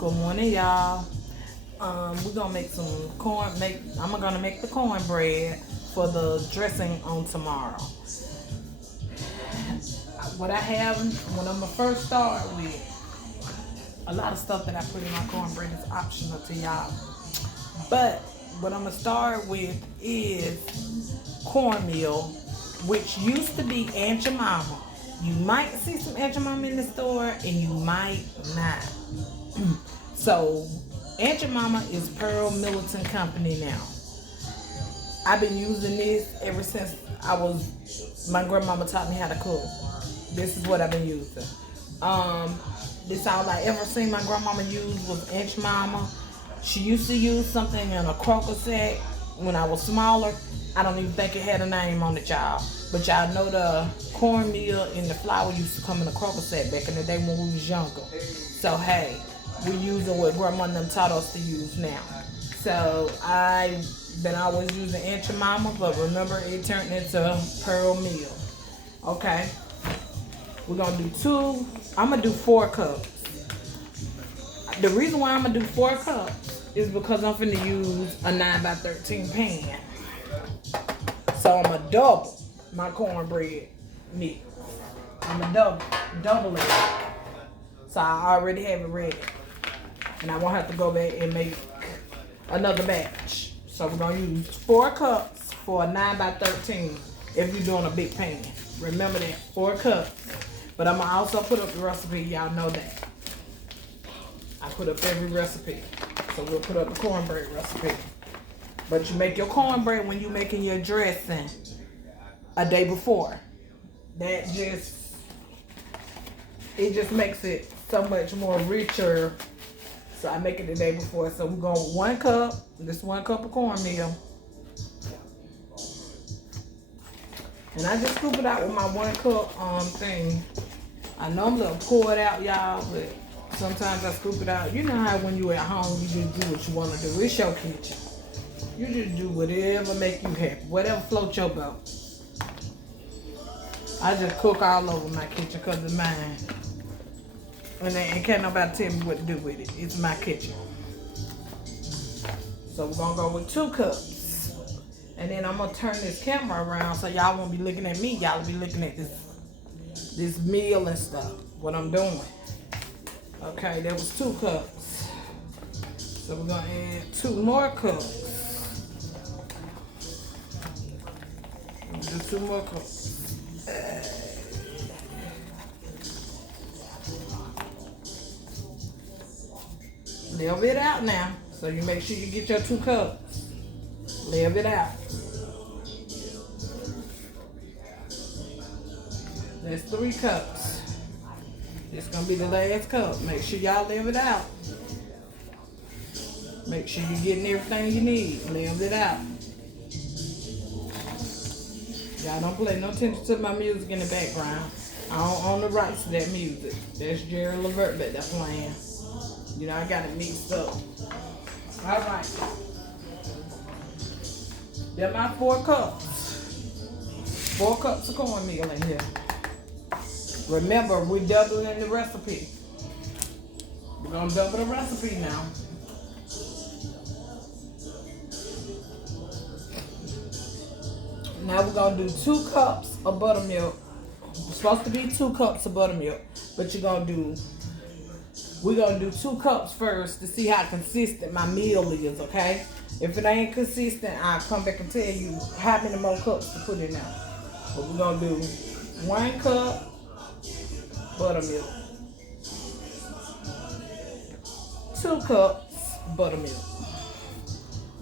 Good morning, y'all. We're gonna make some I'm gonna make the cornbread for the dressing on tomorrow. What I have, what I'm gonna first start with, a lot of stuff that I put in my cornbread is optional to y'all. But what I'm gonna start with is cornmeal, which used to be Aunt Jemima. You might see some Aunt Jemima in the store, and you might not. So, Aunt Jemima is Pearl Militant Company now. I've been using this ever since my grandmama taught me how to cook. This is what I've been using. This all I ever seen my grandmama use was Aunt Jemima. She used to use something in a crocker sack when I was smaller. I don't even think it had a name on it, y'all. But y'all know the cornmeal and the flour used to come in a crocker sack back in the day when we was younger. So hey, we using what grandma and them taught us to use now. So I've been always using Aunt Jemima, but remember it turned into Pearl Meal. Okay. We're gonna do I'm gonna do 4 cups. The reason why I'm gonna do 4 cups is because I'm finna use a 9x13 pan. So I'm gonna double my cornbread mix. I'm gonna double it. So I already have it ready. And I won't have to go back and make another batch. So we're gonna use 4 cups for a 9x13 if you're doing a big pan. Remember that, 4 cups. But I'm gonna also put up the recipe, y'all know that. I put up every recipe. So we'll put up the cornbread recipe. But you make your cornbread when you're making your dressing a day before. It just makes it so much more richer. So I make it the day before. So we're going with 1 cup, this 1 cup of cornmeal. And I just scoop it out with my 1 cup thing. I know I'm a little poured out, y'all, but sometimes I scoop it out. You know how when you at home, you just do what you want to do. It's your kitchen. You just do whatever make you happy. Whatever floats your boat. I just cook all over my kitchen because it's mine. And can't nobody tell me what to do with it. It's my kitchen. So we're going to go with 2 cups. And then I'm going to turn this camera around so y'all won't be looking at me. Y'all will be looking at this meal and stuff. What I'm doing. Okay, that was 2 cups. So we're going to add 2 more cups. Do 2 more cups. Level it out now. So you make sure you get your 2 cups. Level it out. That's 3 cups. This is gonna be the last cup. Make sure y'all level it out. Make sure you're getting everything you need. Level it out. Y'all don't pay no attention to my music in the background. I don't own the rights to that music. That's Jerry Levert that they're playing. You know, I got it mixed up. All right. They're my 4 cups. 4 cups of cornmeal in here. Remember, we're doubling the recipe. We're going to double the recipe now. Now we're going to do 2 cups of buttermilk. It's supposed to be 2 cups of buttermilk. But we're going to do 2 cups first to see how consistent my meal is, okay? If it ain't consistent, I'll come back and tell you how many more cups to put in there. But we're going to do 1 cup buttermilk. 2 cups buttermilk.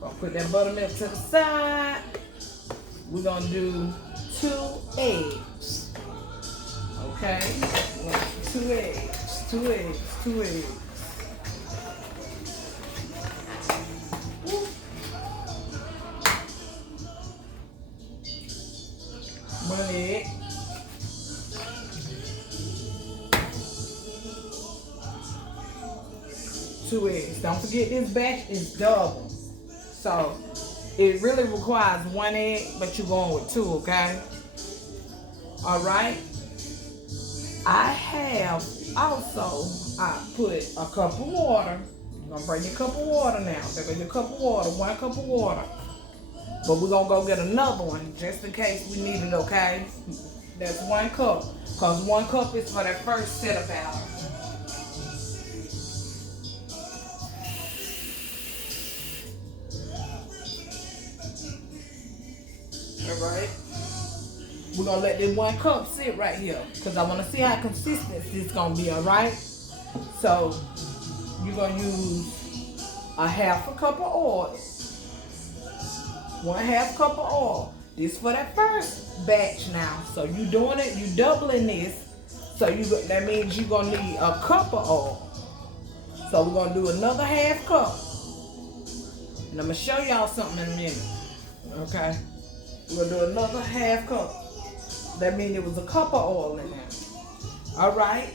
Gonna put that buttermilk to the side. We're gonna do 2 eggs. Okay? 2 eggs. 2 eggs. 2 eggs. One egg. Two eggs. Don't forget this batch is double. So it really requires 1 egg, but you're going with 2, okay? Alright. I have also I put a cup of water. You're gonna bring your cup of water now. There go your cup of water, 1 cup of water. But we're gonna go get another one just in case we need it, okay? That's 1 cup. Because 1 cup is for that first set of batter. Alright. We're gonna let this 1 cup sit right here. Because I wanna see how consistent it's gonna be, alright? So you're gonna use a 1/2 cup of oil. 1/2 cup of oil. This for that first batch now. So you doing it, you doubling this. So that means you're gonna need a cup of oil. So we're gonna do another 1/2 cup. And I'm gonna show y'all something in a minute. Okay? We're gonna do another 1/2 cup. That means it was a cup of oil in there. Alright?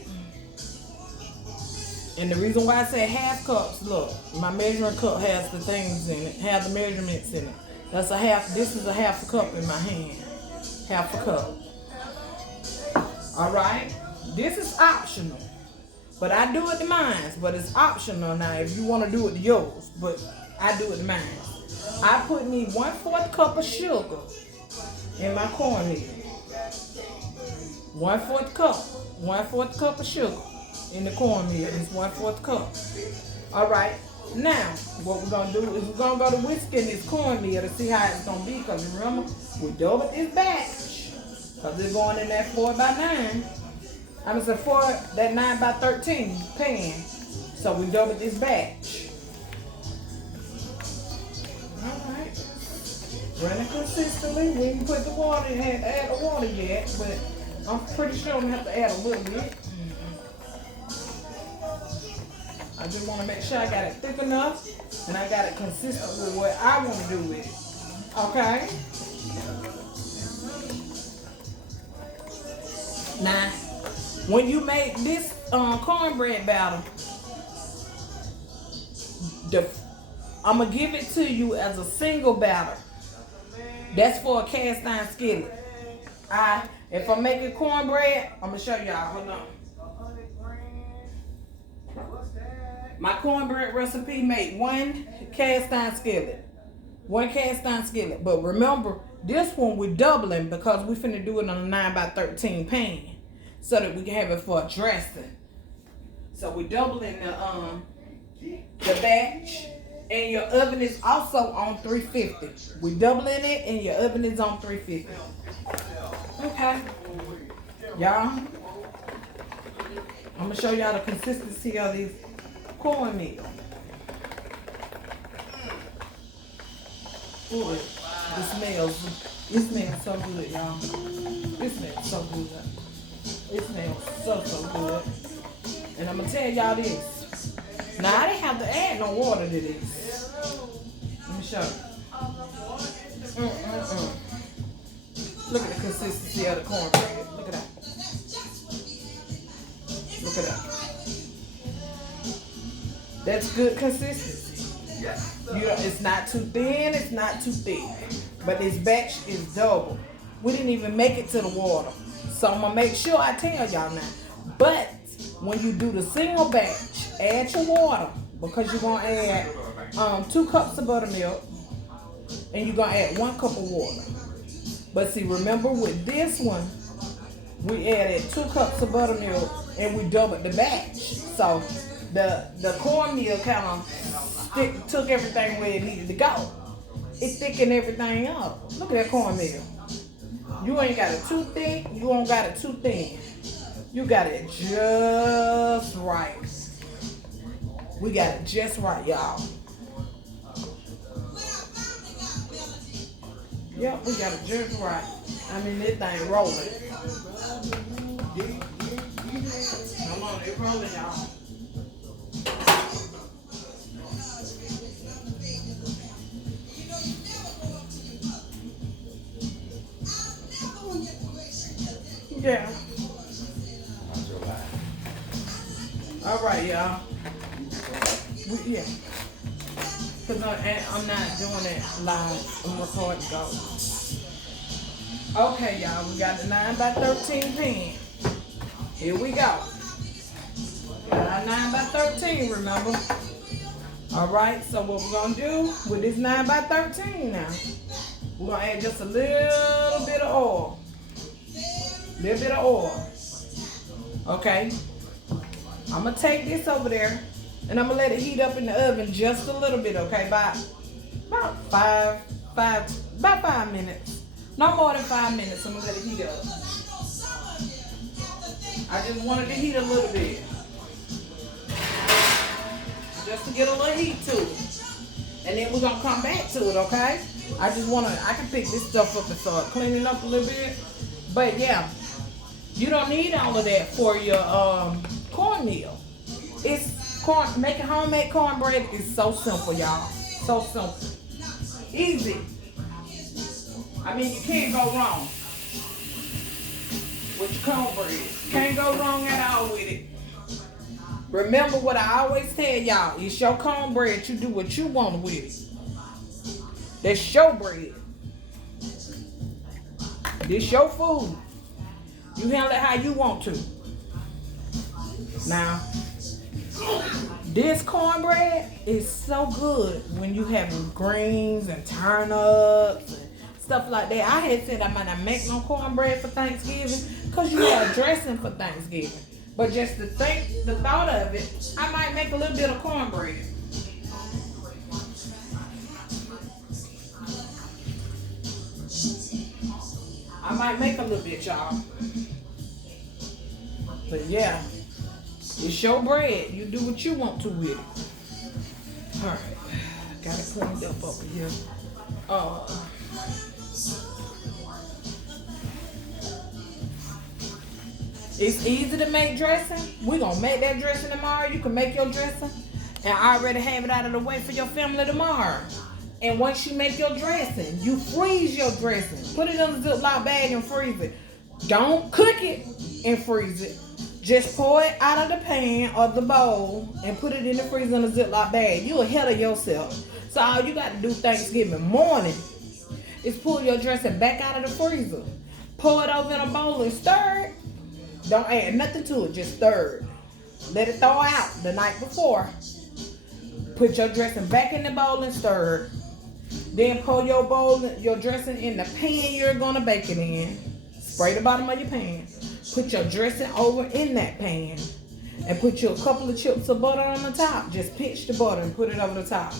And the reason why I say 1/2 cups, look, my measuring cup has the things in it, has the measurements in it. That's a 1/2, this is a 1/2 cup in my hand. 1/2 cup. Alright? This is optional. But I do it to mine, but it's optional now if you want to do it to yours. But I do it to mine. I put me 1/4 cup of sugar in my cornmeal. 1/4 cup. 1/4 cup of sugar in the cornmeal. It's 1/4 cup. Alright. Now, what we're going to do is we're going to go to whisking this cornmeal to see how it's going to be. Because remember, we doubled this batch. Because it's going in that 4x9. I'm going to say that 9x13 pan. So we doubled this batch. Alright. Running consistently. We didn't put the water in, add the water yet. But I'm pretty sure I'm going to have to add a little bit. I just want to make sure I got it thick enough and I got it consistent with what I want to do with it. Okay? Now, when you make this cornbread batter, I'm going to give it to you as a single batter. That's for a cast iron skillet. If I'm making cornbread, I'm going to show y'all. Hold on. My cornbread recipe made 1 cast iron skillet. 1 cast iron skillet. But remember, this one we're doubling because we're finna do it on a 9x13 pan. So that we can have it for a dressing. So we're doubling the batch. And your oven is also on 350. We're doubling it and your oven is on 350. Okay. Y'all. I'm gonna show y'all the consistency of these cornmeal. Ooh, it smells so good, y'all. It smells so good. It smells so good. And I'm gonna tell y'all this. Now I didn't have to add no water to this. Let me show you. Look at the consistency of the cornbread. Look at that. Look at that. That's good consistency. It's not too thin, it's not too thick. But this batch is double. We didn't even make it to the water. So I'm going to make sure I tell y'all now. But when you do the single batch, add your water. Because you're going to add 2 cups of buttermilk. And you're going to add 1 cup of water. But see, remember with this one, we added 2 cups of buttermilk and we doubled the batch. So the cornmeal kind of took everything where it needed to go. It thickened everything up. Look at that cornmeal. You ain't got it too thick. You don't got it too thin. You got it just right. We got it just right, y'all. Yep, we got it just right. I mean, this thing rolling. Come on, it's rolling, y'all. Yeah. All right, y'all. Yeah. Because I'm not doing it live. I'm recording go. Okay, y'all. We got the 9x13 pan. Here we go. Got 9 by 13, remember? All right, so what we're gonna do with this 9 by 13 now, we're gonna add just a little bit of oil. Little bit of oil. Okay. I'm gonna take this over there and I'm gonna let it heat up in the oven just a little bit, okay? About 5 minutes. No more than 5 minutes. I'm gonna let it heat up. I just wanted to heat a little bit. Just to get a little heat to it. And then we're gonna come back to it, okay? I can pick this stuff up and start cleaning up a little bit. But yeah, you don't need all of that for your cornmeal. Making homemade cornbread is so simple, y'all. So simple. Easy. I mean, you can't go wrong with your cornbread. Can't go wrong at all with it. Remember what I always tell y'all, it's your cornbread, you do what you want with it. That's your bread. This your food. You handle it how you want to. Now, this cornbread is so good when you have greens and turnips and stuff like that. I had said I might not make no cornbread for Thanksgiving because you have dressing for Thanksgiving. But just the thought of it, I might make a little bit of cornbread. I might make a little bit, y'all. But yeah, it's your bread. You do what you want to with it. All right, got it cleaned up over here. It's easy to make dressing. We're going to make that dressing tomorrow. You can make your dressing and already have it out of the way for your family tomorrow. And once you make your dressing, you freeze your dressing. Put it in a Ziploc bag and freeze it. Don't cook it and freeze it. Just pour it out of the pan or the bowl and put it in the freezer in a Ziploc bag. You're ahead of yourself. So all you got to do Thanksgiving morning is pull your dressing back out of the freezer. Pour it over in a bowl and stir it. Don't add nothing to it, just stir it. Let it thaw out the night before. Put your dressing back in the bowl and stir it. Then pour your dressing in the pan you're gonna bake it in. Spray the bottom of your pan. Put your dressing over in that pan. And put you a couple of chips of butter on the top. Just pinch the butter and put it over the top.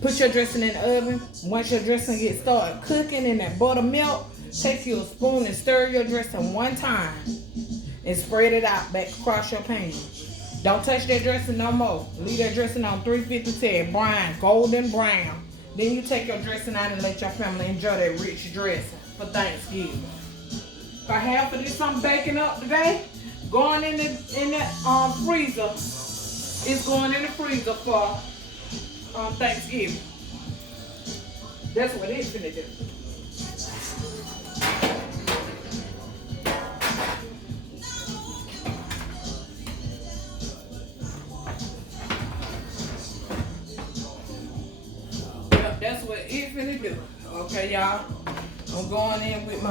Put your dressing in the oven. Once your dressing gets started cooking in that buttermilk, take you a spoon and stir your dressing one time. And spread it out back across your pan. Don't touch that dressing no more. Leave that dressing on 350 brown, golden brown. Then you take your dressing out and let your family enjoy that rich dressing for Thanksgiving. Got half of this I'm baking up today. Going in the freezer. It's going in the freezer for Thanksgiving. That's what it's gonna do. That's what it's finna do. Okay, y'all. I'm going in with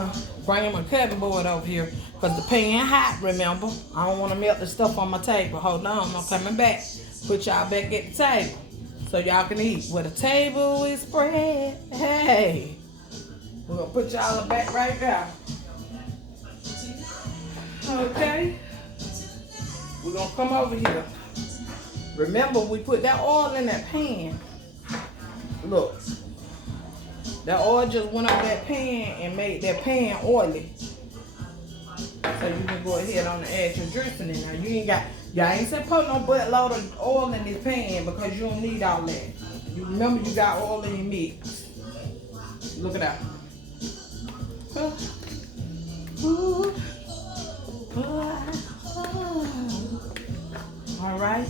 bringing my cutting board over here. Because the pan hot, remember. I don't want to melt the stuff on my table. Hold on, I'm coming back. Put y'all back at the table. So y'all can eat. Where the table is spread. Hey. We're going to put y'all back right there. Okay. We're going to come over here. Remember, we put that oil in that pan. Look, that oil just went over that pan and made that pan oily. So you can go ahead on and add your dressing in. Now y'all ain't supposed to put no buttload of oil in this pan because you don't need all that. You remember you got oil in your mix. Look at that. All right.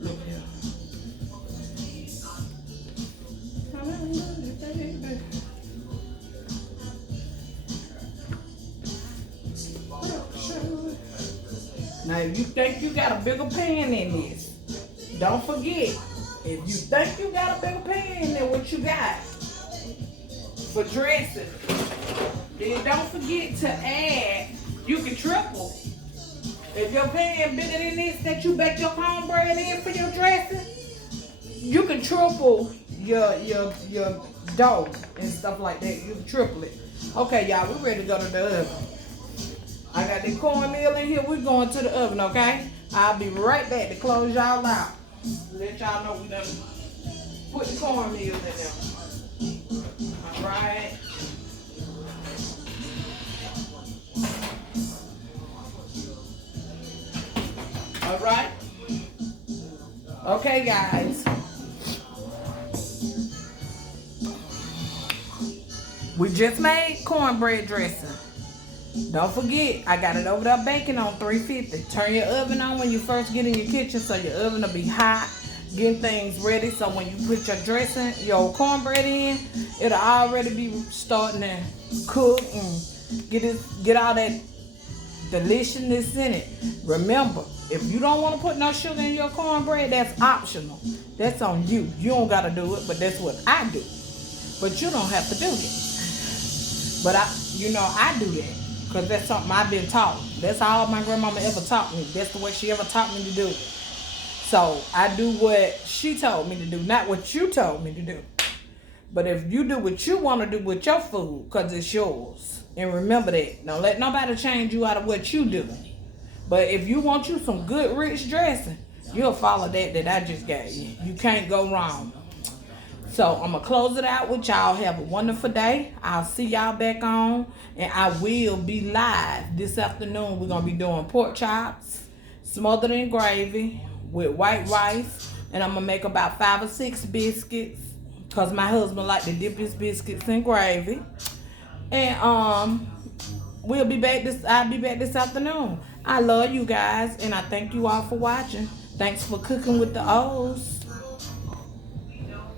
Look here. Now, if you think you got a bigger pan in this, don't forget, if you think you got a bigger pan than what you got for dressing, then don't forget to add, you can triple If your pan bigger than this that you bake your cornbread in for your dressing, you can triple your dough and stuff like that. You can triple it. Okay, y'all, we ready to go to the oven. I got the cornmeal in here. We're going to the oven, okay? I'll be right back to close y'all out. Let y'all know we done put the cornmeal in there. All right. All right. Okay, guys. We just made cornbread dressing. Don't forget, I got it over there baking on 350. Turn your oven on when you first get in your kitchen so your oven will be hot. Getting things ready so when you put your dressing, your cornbread in, it'll already be starting to cook and get all that deliciousness in it. Remember, if you don't want to put no sugar in your cornbread, that's optional. That's on you. You don't got to do it, but that's what I do. But you don't have to do that. But I do that because that's something I've been taught. That's all my grandmama ever taught me. That's the way she ever taught me to do it. So I do what she told me to do, not what you told me to do. But if you do what you want to do with your food, because it's yours. And remember that. Don't let nobody change you out of what you do. But if you want you some good rich dressing, you'll follow that I just gave you. You can't go wrong. So I'm going to close it out with y'all. Have a wonderful day. I'll see y'all back on. And I will be live this afternoon. We're going to be doing pork chops, smothered in gravy with white rice. And I'm going to make about 5 or 6 biscuits. Because my husband like to dip his biscuits in gravy. And I'll be back this afternoon. I love you guys. And I thank you all for watching. Thanks for cooking with the O's.